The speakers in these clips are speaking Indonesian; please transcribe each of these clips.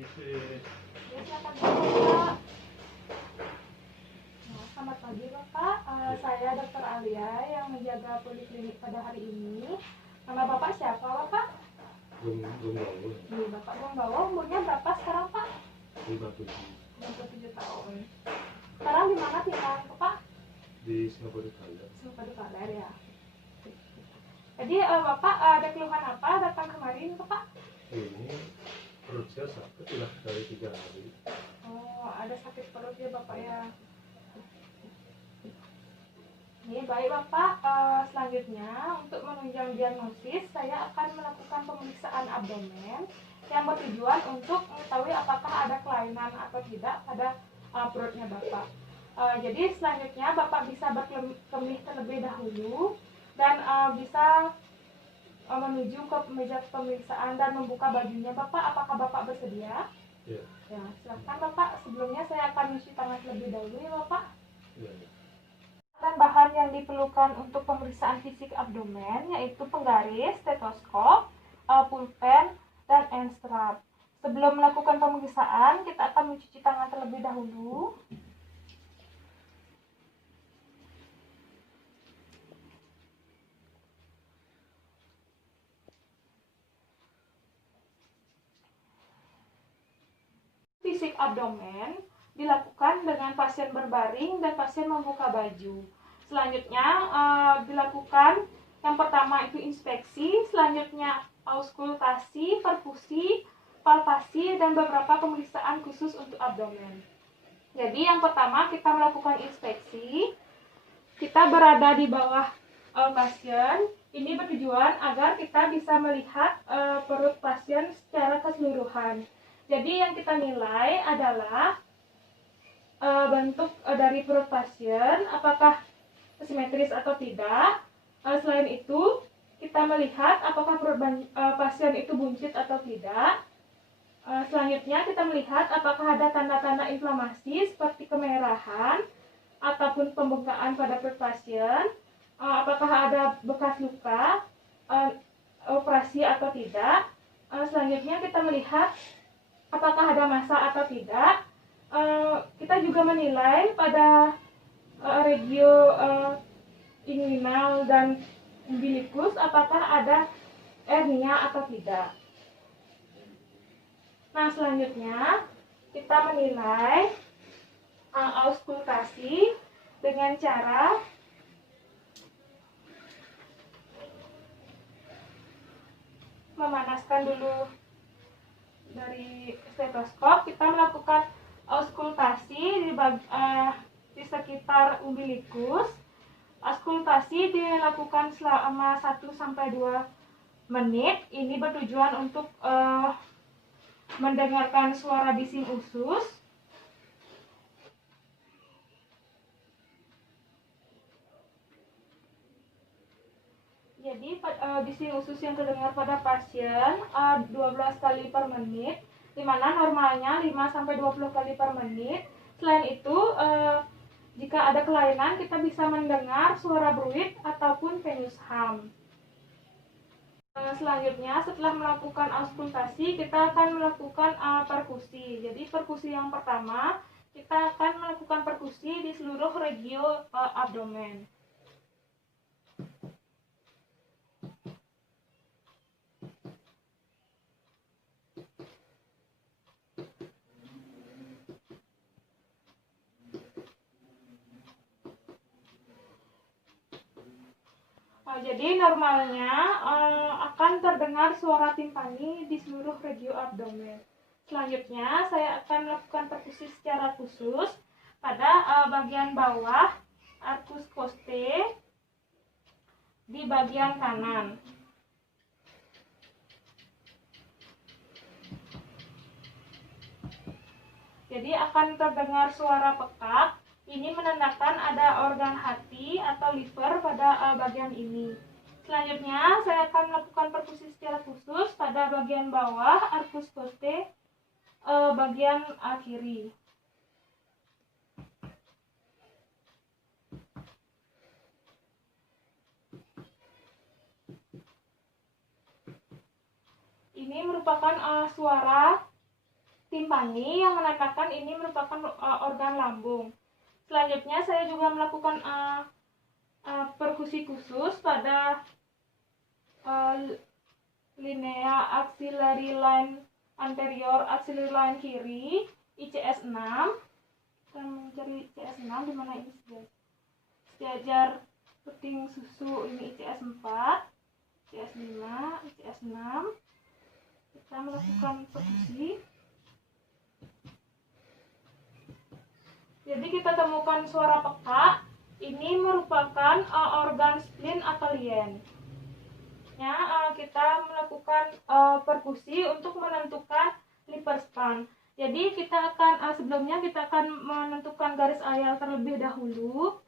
Ya, silakan Bapak. Nah, selamat pagi Bapak. Saya Dr. Alia yang menjaga poliklinik pada hari ini. Nama Bapak siapa Bapak? Gumbawa. Bapak Gumbawa, umurnya berapa sekarang Pak? 57. 57 tahun. Sekarang di mana tinggal Bapak? Di Singapura Kaler. Singapura Kaler ya. Jadi Bapak ada keluhan apa datang kemarin Bapak? Ini perut saya sakit sudah dari 3 hari. Oh, ada sakit perut ya Bapak ya. Ini baik Bapak, selanjutnya untuk menunjang diagnosis saya akan melakukan pemeriksaan abdomen yang bertujuan untuk mengetahui apakah ada kelainan atau tidak pada perutnya Bapak. Jadi selanjutnya Bapak bisa berkemih terlebih dahulu dan bisa menuju ke meja pemeriksaan dan membuka bajunya Bapak. Apakah Bapak bersedia? Ya. Ya, silakan Bapak. Sebelumnya saya akan mencuci tangan terlebih dahulu ya Bapak. Ya. Dan bahan yang diperlukan untuk pemeriksaan fisik abdomen yaitu penggaris, stetoskop, pulpen, dan enstrap. Sebelum melakukan pemeriksaan, kita akan mencuci tangan terlebih dahulu. Fisik abdomen dilakukan dengan pasien berbaring dan pasien membuka baju. Selanjutnya dilakukan yang pertama itu inspeksi, selanjutnya auskultasi, perfusi, palpasi, dan beberapa pemeriksaan khusus untuk abdomen. Jadi yang pertama kita melakukan inspeksi. Kita berada di bawah pasien. Ini bertujuan agar kita bisa melihat perut pasien secara keseluruhan. Jadi yang kita nilai adalah bentuk dari perut pasien, apakah simetris atau tidak. Selain itu, kita melihat apakah perut pasien itu buncit atau tidak. Selanjutnya kita melihat apakah ada tanda-tanda inflamasi seperti kemerahan ataupun pembengkakan pada perut pasien. Apakah ada bekas luka, operasi atau tidak. Selanjutnya kita melihat apakah ada massa atau tidak. Kita juga menilai pada regio inguinal dan umbilikus apakah ada hernia atau tidak. Nah, selanjutnya kita menilai auskultasi dengan cara memanaskan dulu dari stetoskop. Kita melakukan auskultasi di sekitar umbilikus. Auskultasi dilakukan selama 1-2 menit. Ini bertujuan untuk mendengarkan suara bising usus. Jadi bising usus yang terdengar pada pasien 12 kali per menit, di mana normalnya 5-20 kali per menit. Selain itu, jika ada kelainan kita bisa mendengar suara bruit ataupun venous hum. Selanjutnya setelah melakukan auskultasi kita akan melakukan perkusi. Jadi perkusi yang pertama kita akan melakukan perkusi di seluruh regio abdomen. Jadi normalnya akan terdengar suara timpani di seluruh regio abdomen. Selanjutnya saya akan melakukan perkusi secara khusus pada bagian bawah arcus costae di bagian kanan. Jadi akan terdengar suara pekak. Ini menandakan ada organ hati atau liver pada bagian ini. Selanjutnya saya akan melakukan perkusi secara khusus pada bagian bawah arcus costae bagian kiri. Ini merupakan suara timpani yang menandakan ini merupakan organ lambung. Selanjutnya saya juga melakukan perkusi khusus pada linea axillary line anterior, axillary line kiri, ICS 6. Kita mencari ICS 6 di mana ini sejajar puting susu, ini ICS 4, ICS 5, ICS 6. Kita melakukan perkusi. Jadi kita temukan suara peka. Ini merupakan organ spleen atau lien. Kita melakukan perkusi untuk menentukan Lipperspan. Jadi kita akan sebelumnya kita akan menentukan garis areal terlebih dahulu,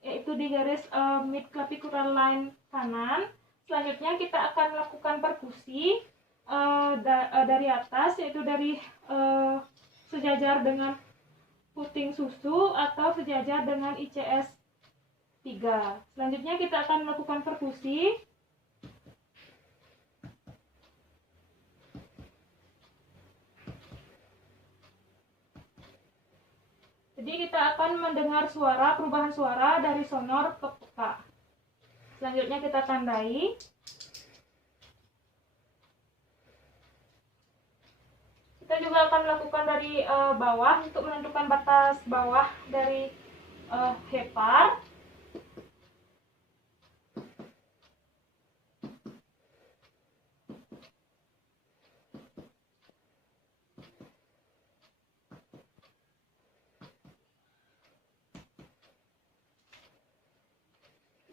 yaitu di garis mid clavicular line kanan. Selanjutnya kita akan melakukan perkusi dari atas, yaitu dari sejajar dengan puting susu atau sejajar dengan ICS 3. Selanjutnya kita akan melakukan perkusi. Jadi kita akan mendengar perubahan suara dari sonor ke peka. Selanjutnya kita tandai. Kita juga akan melakukan dari bawah untuk menentukan batas bawah dari hepar.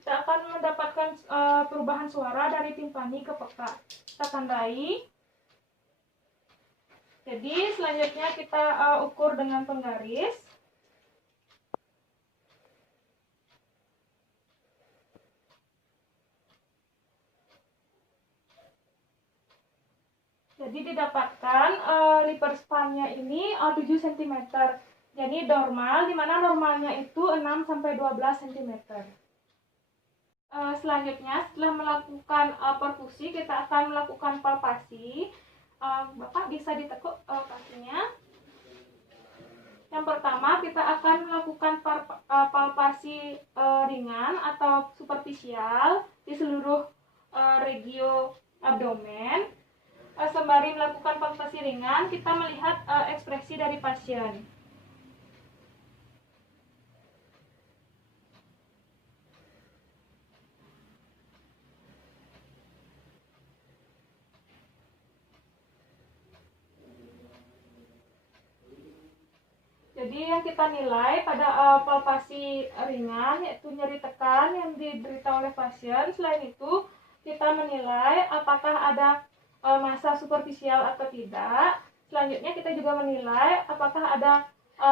Kita akan mendapatkan perubahan suara dari timpani ke peka. Kita tandai. Jadi selanjutnya kita ukur dengan penggaris. Jadi didapatkan Lipperspan-nya ini 7 cm. Jadi normal, di mana normalnya itu 6 sampai 12 cm. Selanjutnya setelah melakukan perkusi, kita akan melakukan palpasi. Bapak bisa ditekuk kakinya. Yang pertama kita akan melakukan palpasi ringan atau superficial di seluruh regio abdomen. Sembari melakukan palpasi ringan, kita melihat ekspresi dari pasien. Jadi yang kita nilai pada palpasi ringan yaitu nyeri tekan yang diderita oleh pasien. Selain itu kita menilai apakah ada massa superficial atau tidak. Selanjutnya kita juga menilai apakah ada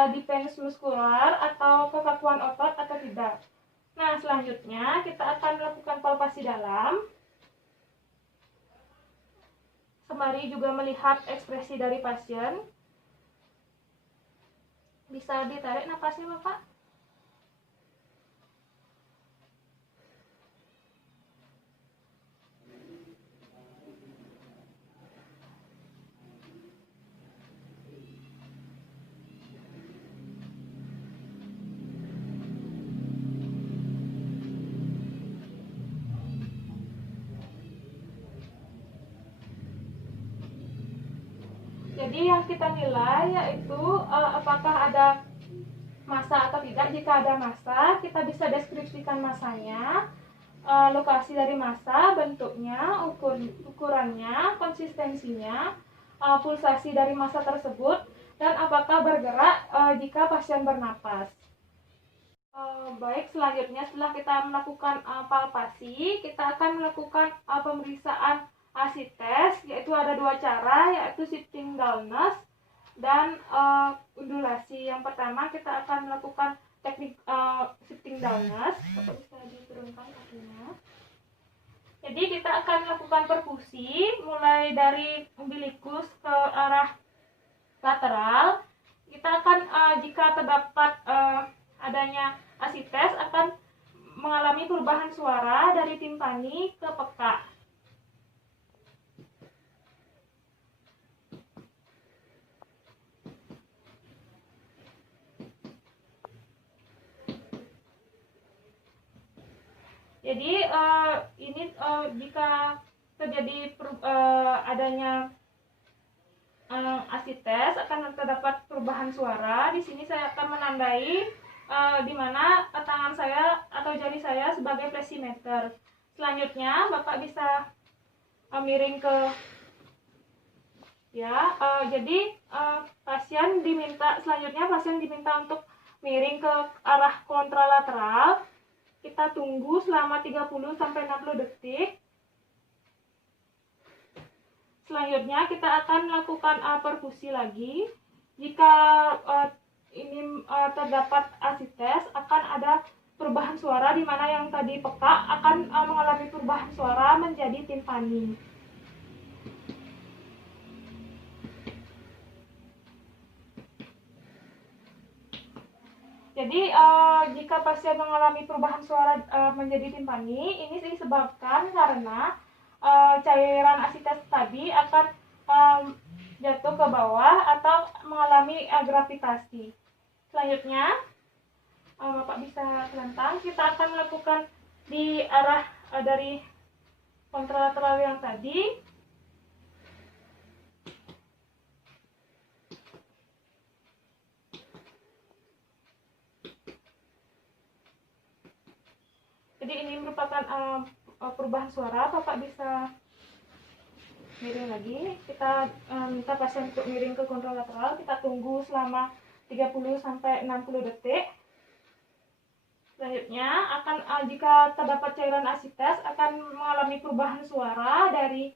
defense muskular atau kekakuan otot atau tidak. Nah, selanjutnya kita akan melakukan palpasi dalam. Sembari juga melihat ekspresi dari pasien. Bisa ditarik napasnya, Bapak? Jadi yang kita nilai yaitu apakah ada massa atau tidak. Jika ada massa, kita bisa deskripsikan massanya, lokasi dari massa, bentuknya, ukurannya, konsistensinya, pulsasi dari massa tersebut, dan apakah bergerak jika pasien bernapas. Baik, selanjutnya setelah kita melakukan palpasi, kita akan melakukan pemeriksaan acid test, yaitu ada 2 cara, yaitu shifting dullness dan undulasi. Yang pertama kita akan melakukan teknik shifting dullness. Bisa diturunkan kakinya. Jadi kita akan melakukan perkusi mulai dari umbilikus ke arah lateral. Kita akan jika terdapat adanya acid test akan mengalami perubahan suara dari timpani ke peka. Jadi ini jika terjadi adanya asites, akan terdapat perubahan suara. Di sini saya akan menandai di mana tangan saya atau jari saya sebagai plesimeter. Selanjutnya Bapak bisa miring ke jadi pasien diminta untuk miring ke arah kontralateral. Kita tunggu selama 30 sampai 60 detik. Selanjutnya kita akan melakukan perkusi lagi. Jika ini terdapat asites, akan ada perubahan suara di mana yang tadi peka akan mengalami perubahan suara menjadi timpani. Jadi jika pasien mengalami perubahan suara menjadi timpani, ini disebabkan karena cairan asites tadi akan jatuh ke bawah atau mengalami gravitasi. Selanjutnya, Bapak bisa telentang. Kita akan melakukan di arah dari kontralateral yang tadi. Jadi ini merupakan perubahan suara. Bapak bisa miring lagi. Kita minta pasien untuk miring ke kontralateral. Kita tunggu selama 30 sampai 60 detik. Selanjutnya jika terdapat cairan asites akan mengalami perubahan suara dari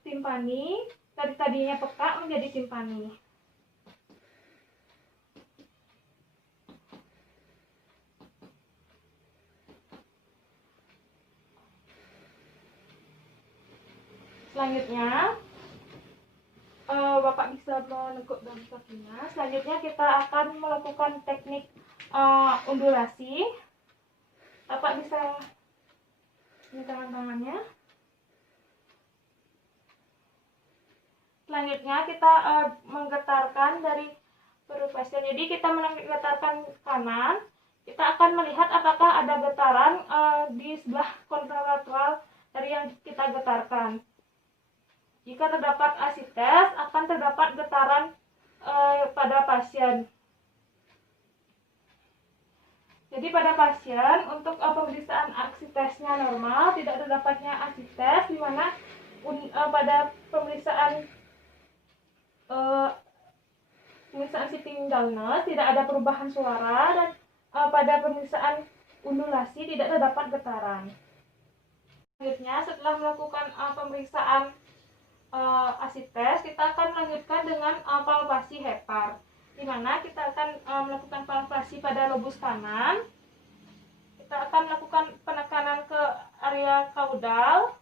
timpani, dari tadinya peka menjadi timpani. Selanjutnya Bapak bisa menekuk dalam kakinya. Selanjutnya kita akan melakukan teknik undulasi. Bapak bisa menggunakan tangannya. Selanjutnya kita menggetarkan dari perut pasien. Jadi kita menggetarkan kanan. Kita akan melihat apakah ada getaran di sebelah kontralateral dari yang kita getarkan. Jika terdapat asites, akan terdapat getaran pada pasien. Jadi pada pasien untuk pemeriksaan asitesnya normal, tidak terdapatnya asites, di mana pada pemeriksaan sitting dullness tidak ada perubahan suara, dan pada pemeriksaan undulasi tidak terdapat getaran. Selanjutnya, setelah melakukan pemeriksaan asites, kita akan melanjutkan dengan palpasi hepar, di mana kita akan melakukan palpasi pada lobus kanan. Kita akan melakukan penekanan ke area kaudal.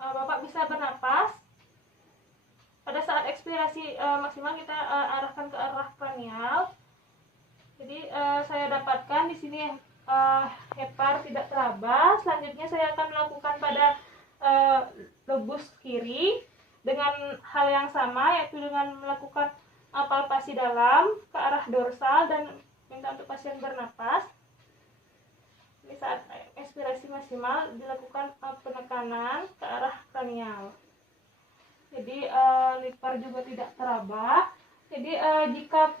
Bapak bisa bernapas. Pada saat ekspirasi maksimal kita arahkan ke arah kranial. Jadi saya dapatkan di sini hepar tidak teraba. Selanjutnya saya akan melakukan pada lobus kiri dengan hal yang sama, yaitu dengan melakukan palpasi dalam ke arah dorsal dan minta untuk pasien bernapas. Di saat ekspirasi maksimal dilakukan penekanan ke arah kranial. Jadi lipar juga tidak teraba. Jadi jika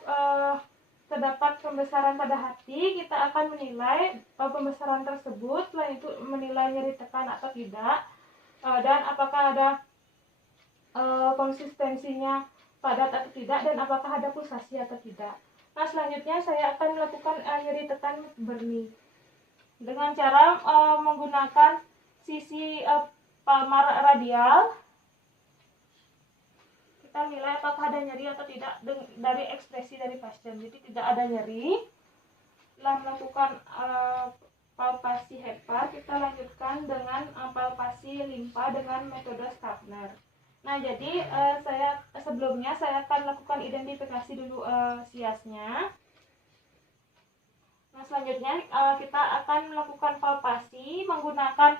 terdapat pembesaran pada hati, kita akan menilai pembesaran tersebut, selain itu menilai nyeri tekan atau tidak, dan apakah ada konsistensinya padat atau tidak, dan apakah ada pulsasi atau tidak. Nah, selanjutnya saya akan melakukan nyeri tekan Berni dengan cara menggunakan sisi palmar radial. Kita nilai apakah ada nyeri atau tidak dari ekspresi dari pasien. Jadi tidak ada nyeri. Setelah melakukan palpasi hepar, kita lanjutkan dengan palpasi limpa dengan metode Stabner. Nah, jadi sebelumnya saya akan lakukan identifikasi dulu siasnya. Nah, selanjutnya kita akan melakukan palpasi menggunakan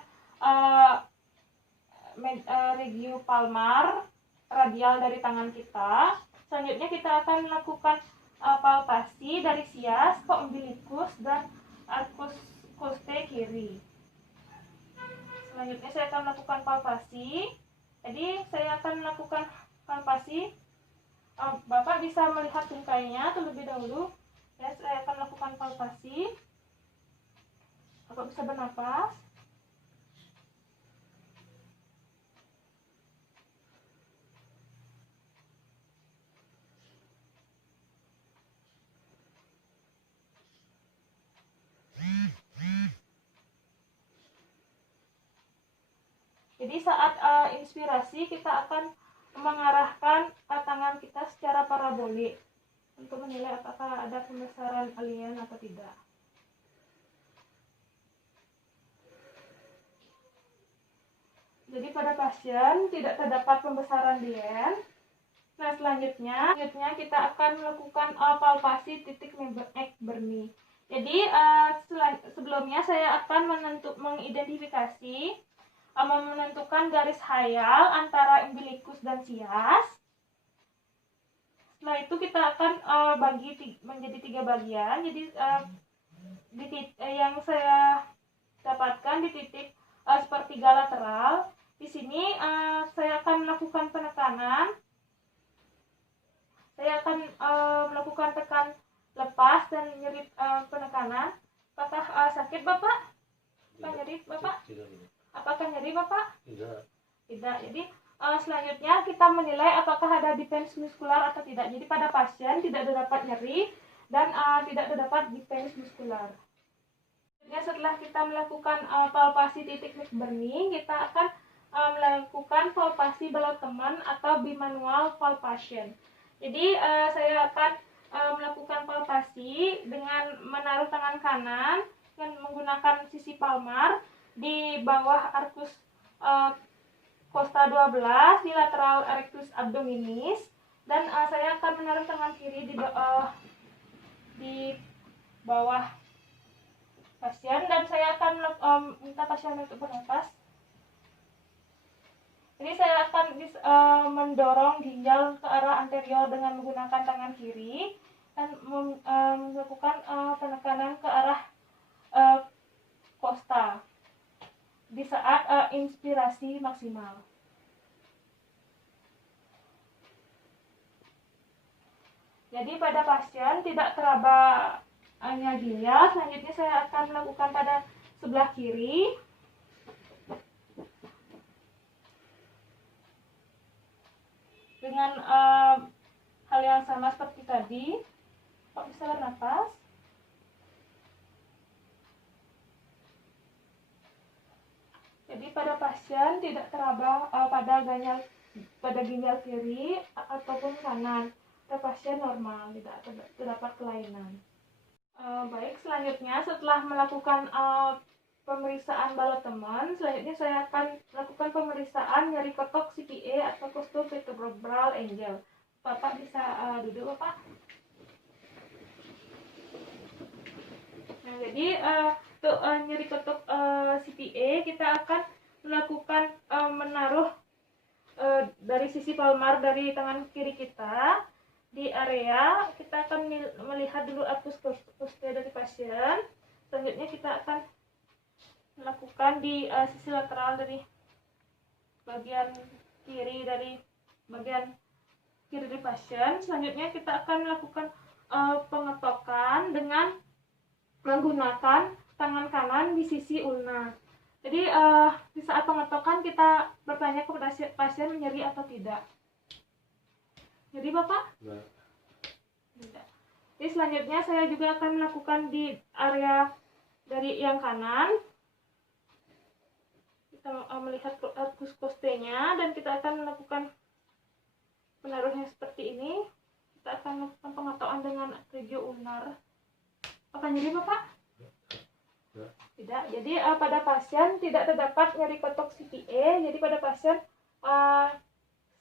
regio palmar radial dari tangan kita. Selanjutnya kita akan melakukan palpasi dari sias ke umbilikus dan arkus koste kiri. Selanjutnya saya akan melakukan palpasi. Jadi saya akan melakukan palpasi. Bapak bisa melihat tungkainya terlebih dahulu. Ya, saya akan melakukan palpasi. Bapak bisa bernapas. Jadi saat inspirasi kita akan mengarahkan tangan kita secara parabolik untuk menilai apakah ada pembesaran alien atau tidak. Jadi pada pasien tidak terdapat pembesaran lien. Nah selanjutnya kita akan melakukan palpasi titik McBurney. Jadi sebelumnya saya akan mengidentifikasi menentukan garis hayal antara umbilicus dan sias. Setelah itu kita akan bagi menjadi 3 bagian. Jadi yang saya dapatkan di titik sepertiga lateral. Di sini saya akan melakukan penekanan. Saya akan melakukan tekan lepas dan nyeri penekanan. Apakah sakit Bapak? Apakah nyeri Bapak? Apakah nyeri Bapak? Tidak. Tidak. Jadi selanjutnya kita menilai apakah ada defense muskular atau tidak. Jadi pada pasien tidak terdapat nyeri dan tidak terdapat defense muskular. Setelah kita melakukan palpasi titik McBurney, kita akan melakukan palpasi balat teman atau bimanual palpation. Jadi saya akan melakukan palpasi dengan menaruh tangan kanan dan menggunakan sisi palmar di bawah arcus costa 12 di lateral rectus abdominis, dan saya akan menaruh tangan kiri di bawah pasien, dan saya akan minta pasien untuk bernapas. Ini saya akan mendorong ginjal ke arah anterior dengan menggunakan tangan kiri dan melakukan penekanan ke arah costa di saat inspirasi maksimal. Jadi pada pasien tidak teraba ginjal, selanjutnya saya akan melakukan pada sebelah kiri. Dengan hal yang sama seperti tadi, Pak bisa bernapas. Jadi pada pasien tidak teraba pada ginjal kiri ataupun kanan. Pada pasien normal, tidak terdapat kelainan. Baik, selanjutnya setelah melakukan pemeriksaan balat teman, selanjutnya saya akan melakukan pemeriksaan nyeri kotok CPA atau costovertebral angle. Bapak bisa duduk Bapak. Nah, jadi untuk nyeri kotok CPA kita akan melakukan menaruh dari sisi palmar dari tangan kiri kita di area, kita akan melihat dulu arcus coste dari pasien. Selanjutnya kita akan melakukan di sisi lateral dari bagian kiri dari pasien. Selanjutnya kita akan melakukan pengetokan dengan menggunakan tangan kanan di sisi ulna. Jadi di saat pengetokan kita bertanya kepada pasien nyeri atau tidak. Nyeri Bapak? Tidak. Jadi selanjutnya saya juga akan melakukan di area dari yang kanan. Kita melihat arcus coste-nya dan kita akan melakukan menaruhnya seperti ini. Kita akan melakukan pengetokan dengan regio ulnar. Apakah nyeri Bapak? Tidak. Jadi pada pasien tidak terdapat nyeri kotok CPA. Jadi pada pasien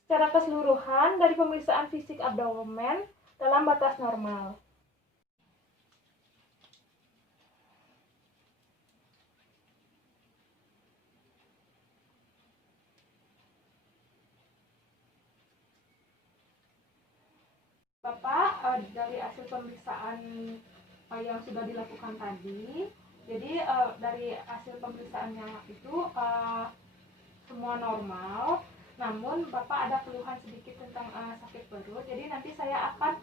secara keseluruhan dari pemeriksaan fisik abdomen dalam batas normal. Bapak, dari hasil pemeriksaan yang sudah dilakukan tadi, Jadi dari hasil pemeriksaannya itu semua normal, namun Bapak ada keluhan sedikit tentang sakit perut. Jadi nanti saya akan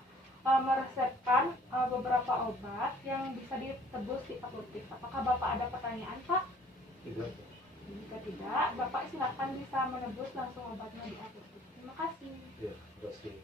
meresepkan beberapa obat yang bisa ditebus di apotek. Apakah Bapak ada pertanyaan, Pak? Tidak. Jika tidak, Bapak silakan bisa menebus langsung obatnya di apotek. Terima kasih. Ya, terima kasih.